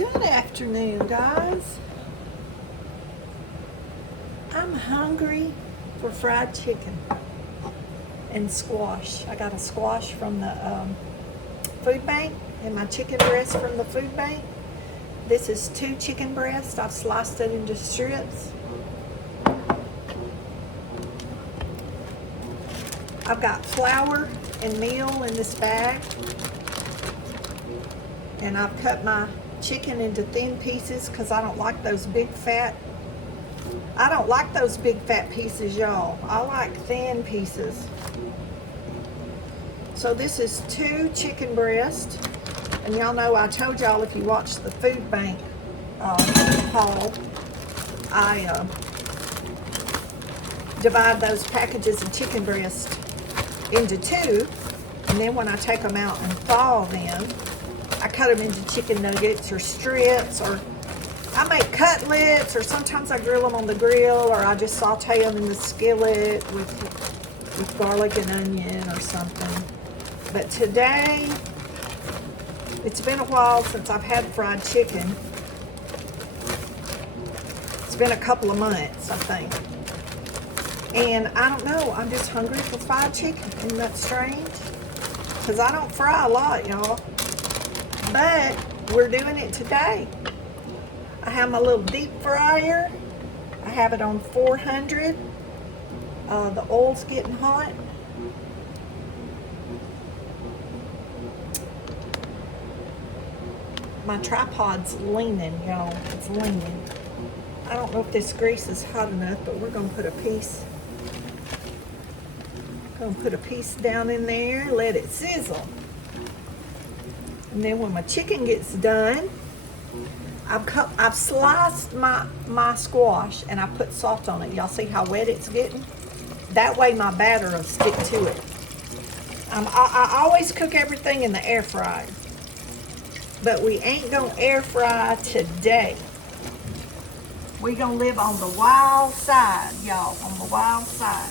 Good afternoon, guys. I'm hungry for fried chicken and squash. I got a squash from the food bank and my chicken breast from the food bank. This is 2 chicken breasts. I've sliced it into strips. I've got flour and meal in this bag. And I've cut my chicken into thin pieces because I don't like those big fat pieces, y'all. I like thin pieces. So this is 2 chicken breasts. And y'all know I told y'all if you watch the food bank haul, I divide those packages of chicken breast into 2. And then when I take them out and thaw them, I cut them into chicken nuggets or strips, or I make cutlets, or sometimes I grill them on the grill, or I just saute them in the skillet with garlic and onion or something. But today, it's been a while since I've had fried chicken. It's been a couple of months, I think. And I don't know, I'm just hungry for fried chicken. Isn't that strange? Because I don't fry a lot, y'all. But we're doing it today. I have my little deep fryer. I have it on 400. The oil's getting hot. My tripod's leaning, y'all. It's leaning. I don't know if this grease is hot enough, but we're gonna put a piece. Down in there, let it sizzle. And then when my chicken gets done, I've sliced my squash and I put salt on it. Y'all see how wet it's getting? That way my batter will stick to it. I always cook everything in the air fryer. But we ain't gonna air fry today. We gonna live on the wild side, y'all, on the wild side.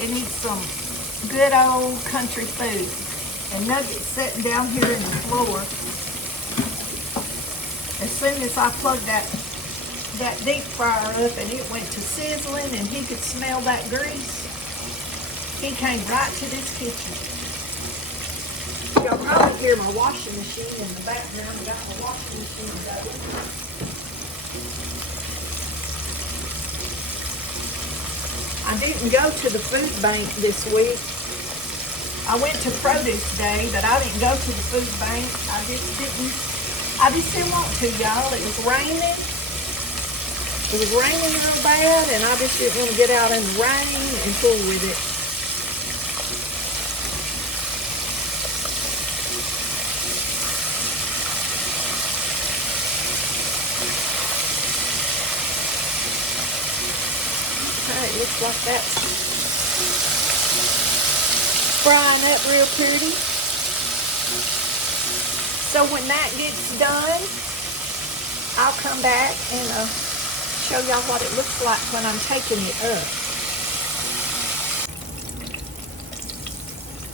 It needs some good old country food. And Nugget's sitting down here in the floor. As soon as I plugged that deep fryer up and it went to sizzling and he could smell that grease, he came right to this kitchen. Y'all probably hear my washing machine in the background. I got my washing machine going. I didn't go to the food bank this week. I went to produce day, but I didn't go to the food bank. I just didn't want to, y'all. It was raining. It was raining real bad, and I just didn't want to get out in the rain and fool with it. Okay, it looks like that's frying up real pretty. So when that gets done, I'll come back and show y'all what it looks like when I'm taking it up.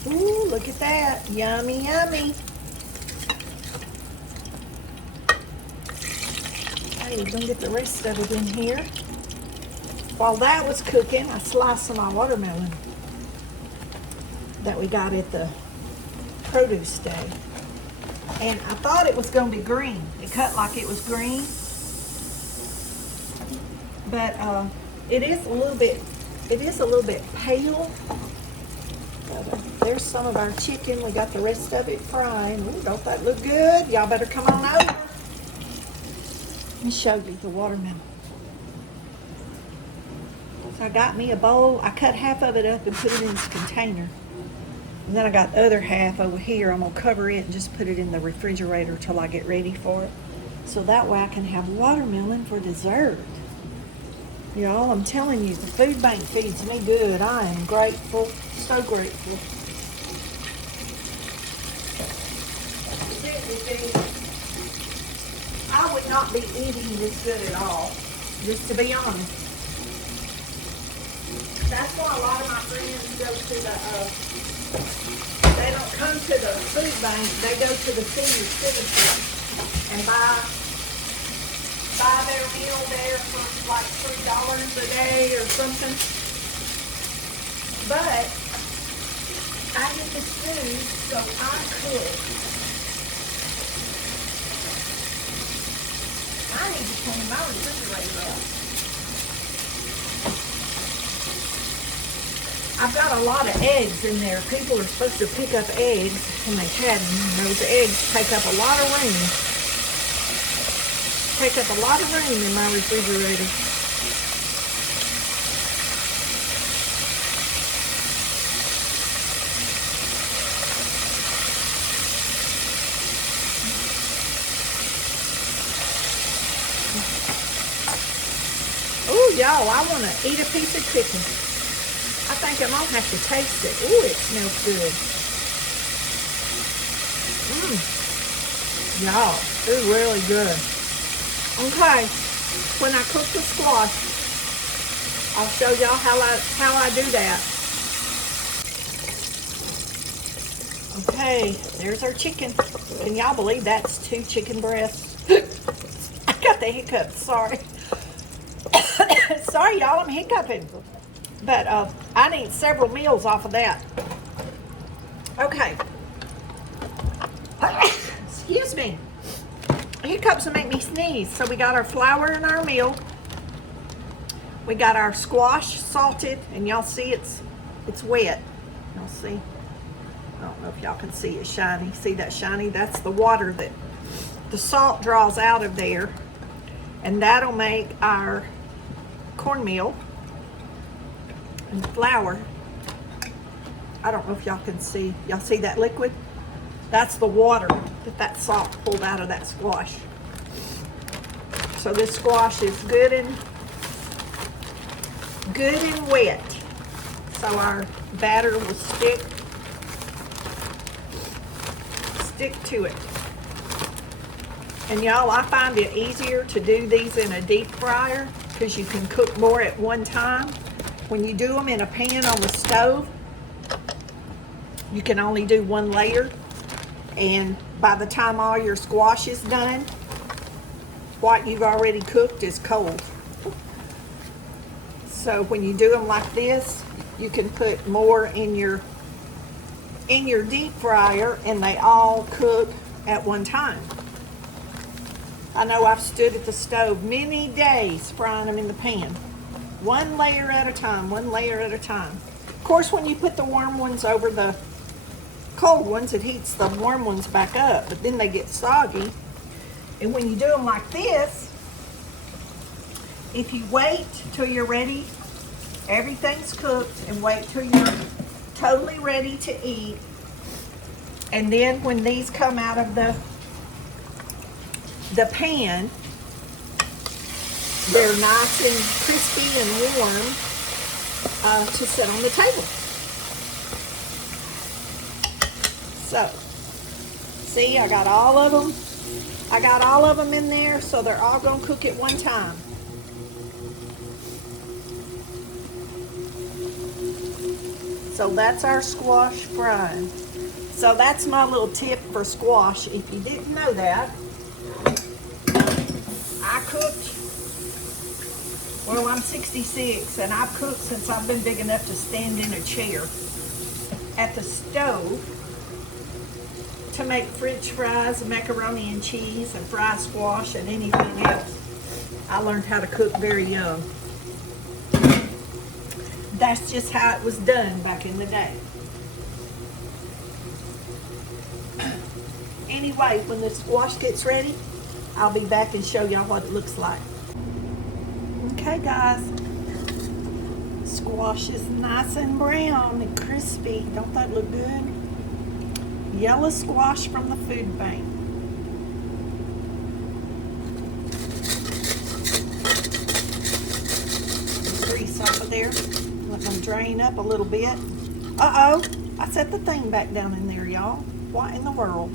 Ooh, look at that. Yummy, yummy. Okay, we're gonna get the rest of it in here. While that was cooking, I sliced some of my watermelon that we got at the produce day. And I thought it was going to be green. It cut like it was green. But it is a little bit pale. There's some of our chicken. We got the rest of it frying. Ooh, don't that look good? Y'all better come on over. Let me show you the watermelon. So I got me a bowl. I cut half of it up and put it in this container. And then I got the other half over here. I'm going to cover it and just put it in the refrigerator till I get ready for it. So that way I can have watermelon for dessert. Y'all, I'm telling you, the food bank feeds me good. I am grateful, so grateful. I would not be eating this good at all, just to be honest. That's why a lot of my friends go to the, they don't come to the food bank, they go to the senior citizen and buy their meal there for like $3 a day or something. But I get this food, so I cook. I need to clean my refrigerator up. I've got a lot of eggs in there. People are supposed to pick up eggs, and they hadn't. Those eggs take up a lot of room. Take up a lot of room in my refrigerator. Oh, y'all, I want to eat a piece of chicken. I think I'm going to have to taste it. Ooh, it smells good. Y'all, it's really good. Okay, when I cook the squash, I'll show y'all how I do that. Okay, there's our chicken. Can y'all believe that's 2 chicken breasts? I got the hiccups, sorry. Sorry, y'all, I'm hiccuping. But I need several meals off of that. Okay. Excuse me. Hiccups will make me sneeze. So we got our flour in our meal. We got our squash salted, and y'all see it's wet. Y'all see? I don't know if y'all can see it shiny. See that shiny? That's the water that the salt draws out of there. And that'll make our cornmeal and flour. I don't know if y'all can see. Y'all see that liquid? That's the water that salt pulled out of that squash. So this squash is good and wet. So our batter will stick to it. And y'all, I find it easier to do these in a deep fryer because you can cook more at one time. When you do them in a pan on the stove, you can only do one layer. And by the time all your squash is done, what you've already cooked is cold. So when you do them like this, you can put more in your deep fryer and they all cook at one time. I know I've stood at the stove many days frying them in the pan. One layer at a time, one layer at a time. Of course, when you put the warm ones over the cold ones, it heats the warm ones back up, but then they get soggy. And when you do them like this, if you wait till you're ready, everything's cooked, and wait till you're totally ready to eat, and then when these come out of the pan, they're nice and crispy and warm to sit on the table. So, see, I got all of them. I got all of them in there, so they're all gonna cook at one time. So that's our squash fried. So that's my little tip for squash. If you didn't know that, I cooked, well, I'm 66, and I've cooked since I've been big enough to stand in a chair at the stove to make French fries, macaroni and cheese, and fry squash, and anything else. I learned how to cook very young. That's just how it was done back in the day. Anyway, when the squash gets ready, I'll be back and show y'all what it looks like. Okay, guys. Squash is nice and brown and crispy. Don't that look good? Yellow squash from the food bank. Grease off of there. Let them drain up a little bit. Uh-oh, I set the thing back down in there, y'all. What in the world?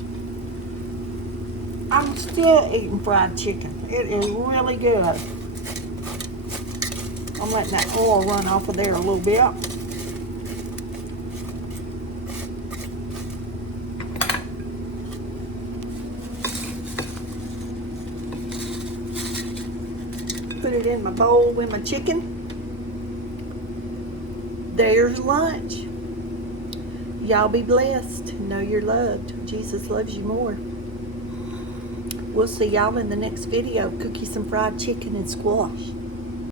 I'm still eating fried chicken. It is really good. I'm letting that oil run off of there a little bit. put it in my bowl with my chicken. There's lunch. Y'all be blessed. Know you're loved. Jesus loves you more. We'll see y'all in the next video. Cook you some fried chicken and squash.